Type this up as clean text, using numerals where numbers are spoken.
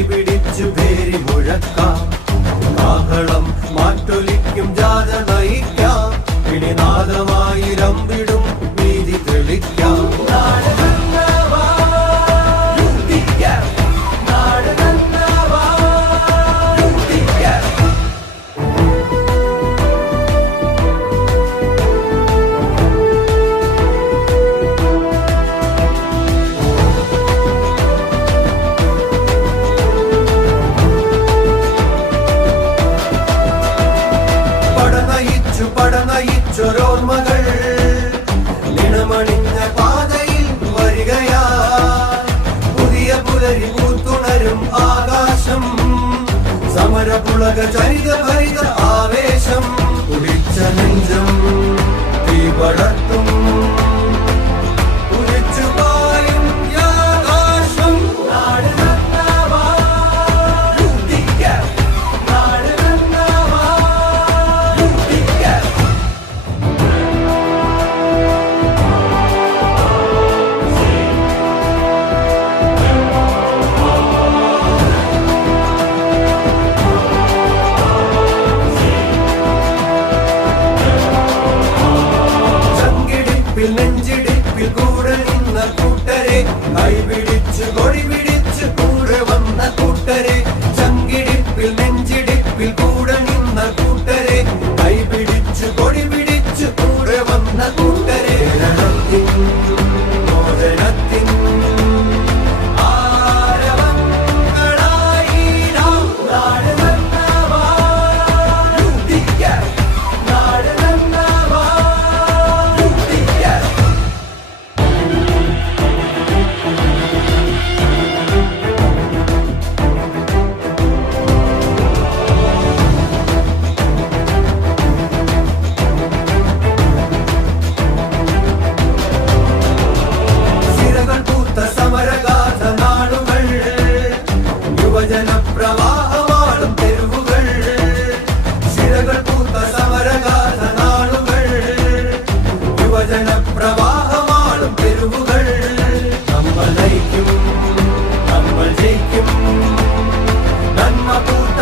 കൈപിടിച്ചു പേരി മുഴക്കാം, കാഹളം മാറ്റൊലിക്കും ജാഥ നയിക്കാം, പിടിനാദമായിരമ്പിടും വീതി തെളിക്കാം. പടനയിച്ചൊരോർമ്മകൾ നിണമണിഞ്ഞ പാതയിൽ വരികയാ, പുതിയ പുലരി പൂത്തുണരും ആകാശം, സമരപുളക ചരിതഭരിത ആവേശം, കുടിച്ച നെഞ്ചം തീ പടർത്തും കുളിച്ചുപായും ആകാശം. നാട് നന്നാവാ, നാട് നന്നാവാ. നെഞ്ചിടിപ്പിൽ കൂടെ നിന്ന കൂട്ടരെ, കൈപിടിച്ച് കൊടി പിടിച്ച് കൂടെ വന്ന കൂട്ടരെ, ചങ്കിടിപ്പിൽ നെഞ്ചിടിപ്പിൽ കൂടെ നിന്ന കൂട്ടരെ, കൈപിടിച്ച് കൊടി പിടിച്ച് കൂടെ വന്ന കൂട്ടരെ. കേരളത്തിൻ മോചനത്തിൻ ആരവങ്ങളായി നാം നാട് നന്നാവാ, നാട് നന്നാവാ. സമരഗാഥ നാളുകൾ, യുവജന പ്രവാഹമാളും തെരുവുകൾ, ശിരകൾ പൂത്ത സമരഗാഥ നാളുകൾ, യുവജന പ്രവാഹമാളും തെരുവുകൾ. നമ്മൾ നയിക്കും, നമ്മൾ ജയിക്കും, നന്മ പൂത്ത